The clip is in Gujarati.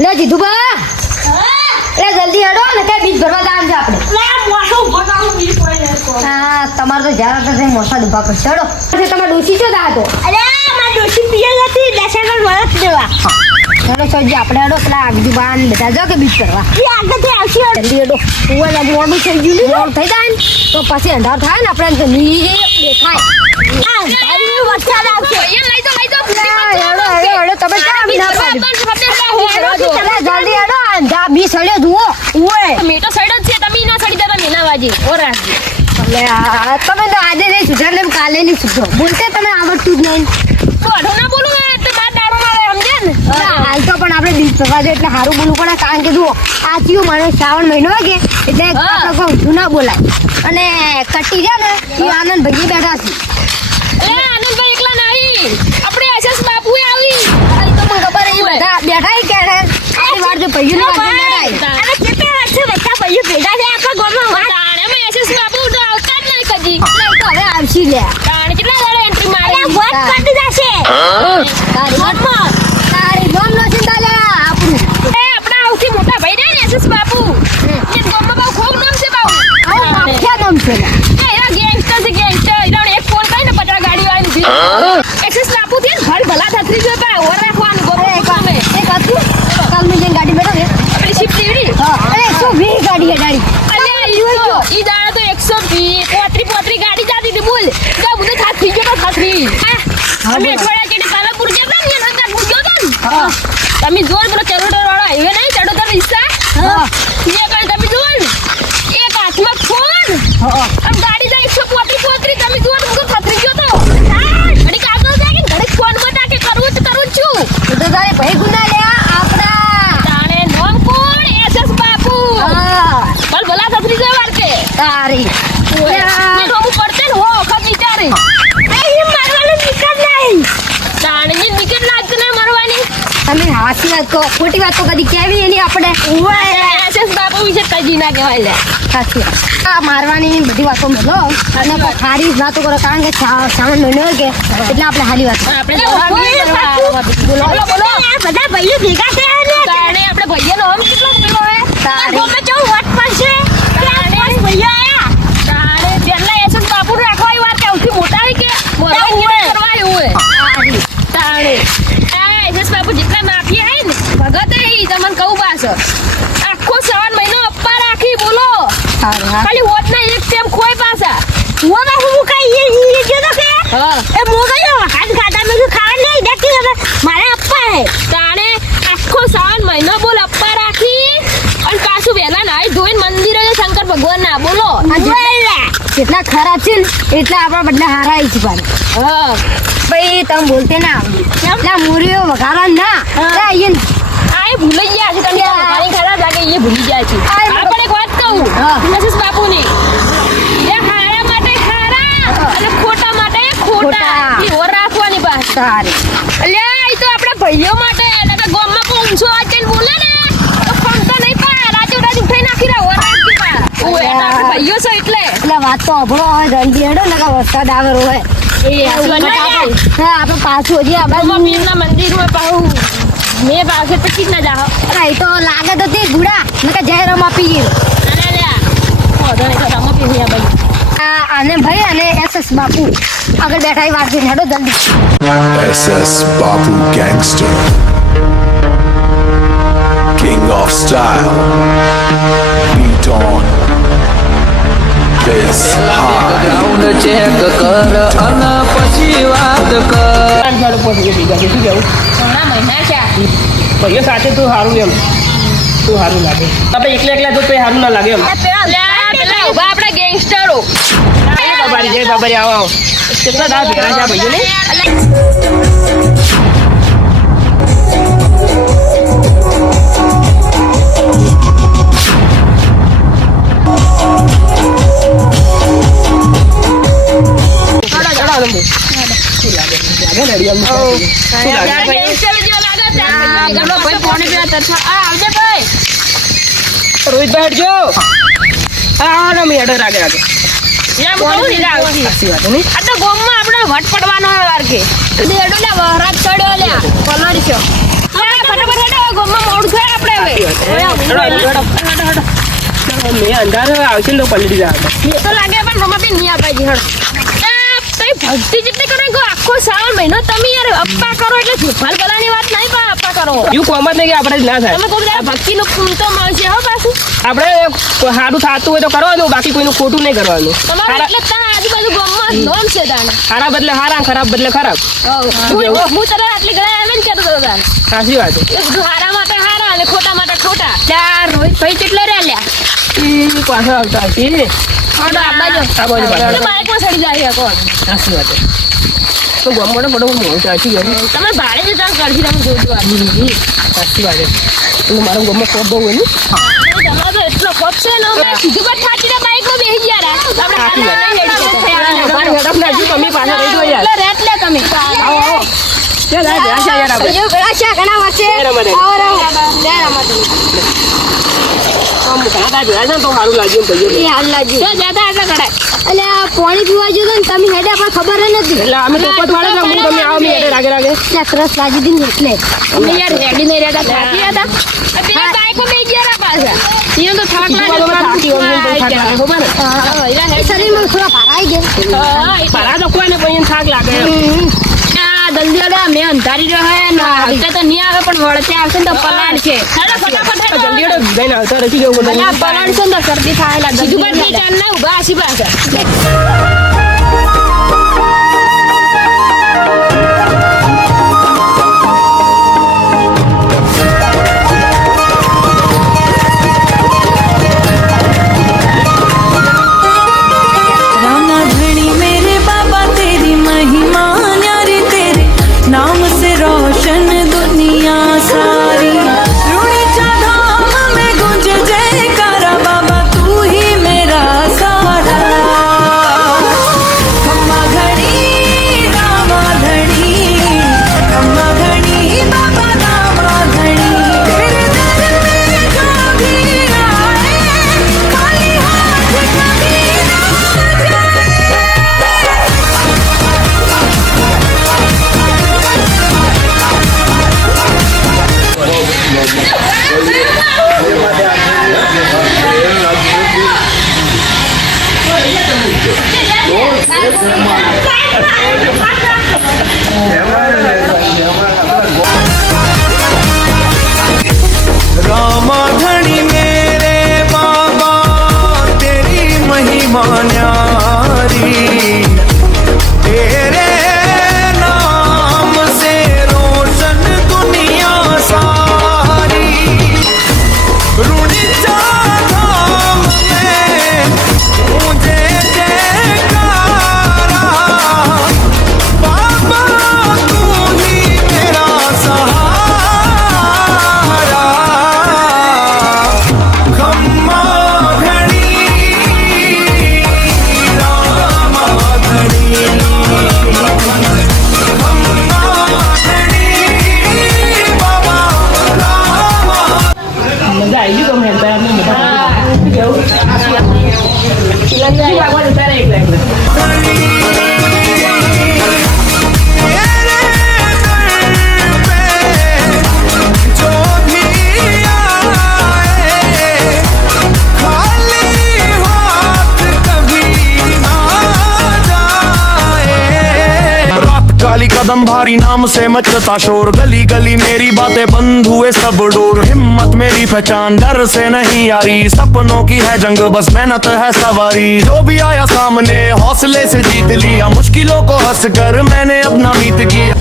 લે જીધુબા એ જલ્દી હેડો ને કે બીજ ભરવા જવાનું છે આપણે હા તમારે તો જ્યાં હતા મોસા ડૂબા કરશે હેડો તમારે ડોસી છો તા તો હેડો સોજી આપણે હેડો પેલા આગજી બાન બધા જો કે બીજ ભરવા જલ્દી હેડો મોડું થઈ ગયું મોડું થઈ જાય ને તો પછી અંધાર થાય ને આપણે દેખાય જલ્દી હેડો અંધા બી સડ્યો જુઓ મેં તો સડ્યો જ છે તમે ના સડી જતા મેના વાજી ઓરા તમે તો આજે નહીં સુધર ને કાલે નહીં સુધરો બોલતે તમે આવડતું જ નહીં તો અઢો ના બોલું એટલે બાર દાડો મારે સમજે ને હાલ તો પણ આપણે બીજ ભરવા જોઈએ એટલે સારું બોલવું પડે કારણ કે જુઓ આ થયું મને શ્રાવણ મહિનો વાગે એટલે ઊંધું ના બોલાય અને કટી જાય ને એ આનંદ ભાઈ બેઠા છે આનંદભાઈ એકલા નહીં આપણે આશીષ બાપુ આવી તો મને ખબર એ બધા બેઠા કે આટલી વાર જો ભાઈઓને વાગે બેઠા અને કેટલા વાર છે બધા ભાઈઓ ભેગા છે આખા ગામમાં વાત તાણે મે આશીષ બાપુ તો આવતા જ નહીં કદી તો હવે આવશી લે તાણે કેટલા દાડે એન્ટ્રી મારી વાત કાઢી જશે તારી ગમ નો ચિંતા લે આપણું એ આપણા સૌથી મોટા ભાઈ ને આશીષ બાપુ એ ગામમાં બહુ ખૂબ નામ છે બાપુ આવું માફિયા નામ છે એના ગેંગસ્ટર છે ગેંગસ્ટર એનો એક ફોન કરીને 50 ગાડીઓ આવી દીધી આશીષ બાપુ થી ઘર ભલા થતરી જો પર ઓર રાખવાનું ગોરો તમે એક હતું કાલ મે જઈને ગાડી બેઠો ને આપણી શિફ્ટ લીધી અરે 120 ગાડી હડાડી અલે ઈ દાડા તો 120 પોત્રી ગાડી જાતી હતી બોલ તો બધું થાકી ગયો થાકી અમે થોડા ચેડી પાલનપુર ગયા ને નંતર પૂછ્યો તો તમે જોર પેલો ચરોડર વાળો હાઈવે નહીં ચડો તો રિક્ષા એ કઈ તમે જોર એક હાથમાં ફોન અને ગાડી જાય 135 તમે જોર બધું થાકી ગયો તો અને કાગળ જાય કે ઘરે ફોન માં ટાકે કરું છું તો તારે ભાઈ ગુના લે આપડા તાણે નામ કોણ એસએસ બાપુ ભલ ભલા થતરી જાય વાર કે તારી ને રોમું પડતે ને હો વખત વિચારે એ મારવાનું નિકટ નહીં તાણની નિકટ લાગત ને મારવાની તમે હાસી વાત કહો ખોટી વાત તો કદી કેવી એની આપણે એસએસ બાપુ વિશે કજી ના કહેવાય લે સાચી આ મારવાની બધી વાતો મેલો અને ખારી વાતો કરો કારણ કે શ્રાવણ મહિનો હોય કે એટલે આપણે હારી વાત આપણે બોલો બોલો બધા ભાઈઓ ભેગા થયા ને તાણે આપણે ભાઈઓનો નામ કેટલો પેલો હે તારે ગમે ચો વટ પડશે તાણે ભાઈઓ આયા તાણે જેટલા એસએસ બાપુ રાખવા વાત કે સૌથી મોટા હે કે મોટા કરવા હોય તાણે આ એસએસ બાપુ જેટલા માફિયા હે ને ભગત હે ઈ તમને કહું પાસ આખો શ્રાવણ મહિનો અપ્પા રાખી બોલો ખાલી હોત ના એક ટેમ ખોય પાસા હું ના હું કઈ એ જો તો કે એ મોગયો હાથ ખાતા મે ખાવા નહીં દેખી હવે મારે અપ્પા હે તાણે આખો શ્રાવણ મહિનો બોલ અપ્પા રાખી અને પાછું વેલા નાઈ ધોઈને મંદિરે શંકર ભગવાન ના બોલો જેટલા ખરાબ છે ને એટલા આપણા બદલા હારા આવી છે પાછા ભાઈ તમે બોલતે ના આવડે એટલા મૂરીઓ વઘારા ના આ ભૂલી ગયા છે તમે મારી ખરા લાગે એ ભૂલી ગયા છે આપણે એક વાત કહું આશીષ બાપુની એ હારા માટે હારા અને ખોટા માટે ખોટા એ ઓર રાખવાની બસ સારી એટલે એ તો આપણા ભાઈઓ માટે એટલે કે ગામમાં પહોંચો આચેન બોલે ને તો ફોનતા નહીં પા રાજુ ઉઠાઈ નાખી રહ્યા ઓર રાખી પા ઓય આપણા ભાઈઓ છે એટલે વાત તો અભળો હોય જલ્દી હેડો ને વરસાદ આવે હોય હા આપણે પાછું હજી આપણે પીરના મંદિરમાં પાહું મેં પાસે પછી જ ના જાઓ એ તો લાગે તો તે ગુડા નકા જય રમા પીએ અને ભાઈ અને એસએસ બાપુ આગળ બેઠા વાત છે હેડો જલ્દી SS Bapu Gangster, King of Style, Beat on, Bass High. Ground check કર અને પછી વાત કર. ઘણા મહિના છે ભાઈઓ સાથે તું સારું એમ તું સારું લાગે આપણે એકલા એકલા તો સારું ના લાગે એમ પેલા ઉભા આપણા ગેંગસ્ટરો બાબારી જય બાબારી આવો આવો કેટલા દાડા ભેગા છે આ ભાઈઓ ને રોહિતભાઈ હટજો હા ના મેં હેડર આગળ આગળ એમ કહું ને આવતી સાચી વાત નહીં આ તો ગામમાં આપણે વટ પડવાનો હોય વાર કે દેડો લે વરાત ચડ્યો લે પલડ છો ફટાફટ ગામમાં મોડું થાય સાચી વાત છે. હેડો. મેં અંધાર આવશે ને તો પલટી જાય. એ તો લાગે પણ રમાબેન નહીં આપાય જી હળ તઈ ભક્તિ જેટલી કરે કે આખો શ્રાવણ મહિનો તમે યાર અપ્પા કરો એટલે જુફાલ ગલાની વાત નહીં પણ અપ્પા કરો એવું કોમ જ નહીં કે આપણે જ ના થાય. તમે કોઈ બધા ભક્તિનું ફૂલ તો મળશે હો પાછું આપણે સારું થતું હોય તો કરવાનું, બાકી કોઈનું ખોટું નહીં કરવાનું. તમારે એટલે ત્યાં આજુબાજુ ગામમાં નોમ છે તાને સારા બદલે સારા, ખરાબ બદલે ખરાબ. હું તને આટલી ઘણા એમ જ કહેતો હતો તાને સાચી વાત છે. એ બધું હારા માટે હારા અને ખોટા માટે ખોટા ત્યાં રોહિત ભાઈ કેટલા રહ્યા લ્યા ઈ પાછળ આવતા હશે. આ બાજુ પાછળ. બાઈકમાં ચડી જાય કોણ સાચી વાત છે. તો ગમવાનો બધો મોટો સાચી વાત છે. તમે ભાડે જ ત્યાં કરશી તમે જોજો સાચી વાત છે. એટલે મારો ગમો ખોટ બહુ હોય ને. તમારો તો એટલો ખોફ છે ને અમે સીધું પર ઠાકીને બાઈકમાં બેસી ગયા રા આપણે હારા નહીં તમારી હેડપ ના હજુ તમે પાછા રહી ગયો યાર. એટલે રેટ લે તમે આવો. ચાલ આ ગયા છે યાર આપણે. હજુ પેલા છે ઘણા વર્ષે રમત. આવો રમત. આમ ઘણા તાર ભેળા છે ને તો સારું લાગ્યું એમ ભાઈઓ. એ હાલ લાગ્યું. જો જાતા એટલે કડાય એટલે આ પાણી પીવા ગયો તો ને તમે હેડે પણ ખબર જ નથી. એટલે અમે તો પત વાળે હું તમે આવો મેં એટલે રાગે રાગે. એટલે તરસ લાગી હતી ને એટલે અમે યાર રેડી નહીં રહેતા થાકી હતા પેલા બાઈકમાં બેસી ગયા રા પાછા ઈયો તો થાક બીજું બધું થાકી હોય ને તો થાક લાગે, ખબર ને? લાગે શરીરમાં થોડા ભાર આવી ગયા. પારા તો કોઈ ને કોઈ એને થાક લાગે એમ. જલ્દી અડા મેં અંધારી રહ્યો હે ને હલતે તો નહીં આવે પણ વળતે આવશે ને તો પલાળ છે ફટાફટ જલ્દી એડો ભીગાઈને આવતા રહી જવું બધું. અલા પલાળ છે ને તો શરદી થાય લાગે સીધું પર થી ચાર ના ઉભા હસી પાછા रामा धनी मेरे बाबा तेरी महिमा न्यारी तेरे नाम से रोशन दुनिया सारी रूणी चाधाम में गुंज जयकारा बाबा तू ही मेरा सहारा खम्मा घड़ी रामा धनी खम्मा घड़ी बाबा रामा धनी तेरे दर में जो भी आए खाली हाथ कभी ना रामा धनी मेरे बाबा तेरी महिमा न्यारी तेरे नाम से रोशन दुनिया सारी रूणी चाधाम में मुझे जयकारा बाबा तू ही मेरा सहारा खम्मा घड़ी रामा घड़ी बाबा रामा મજા આવી ગઈ તમને અત્યારે અમને બધા. શું કહેવું? શું લાગવા જતા રહે એકલા એકલા? जो भी आए खाली हाथ कभी ना जाए रात काली कदम भारी नाम से मचता शोर गली गली मेरी बातें बंद हुए सब डोर हिम्मत मेरी पहचान डर से नहीं यारी सपनों की है जंग बस मेहनत है सवारी जो भी आया सामने हौसले से जीत लिया मुश्किलों को हंस कर मैंने अपना मीत किया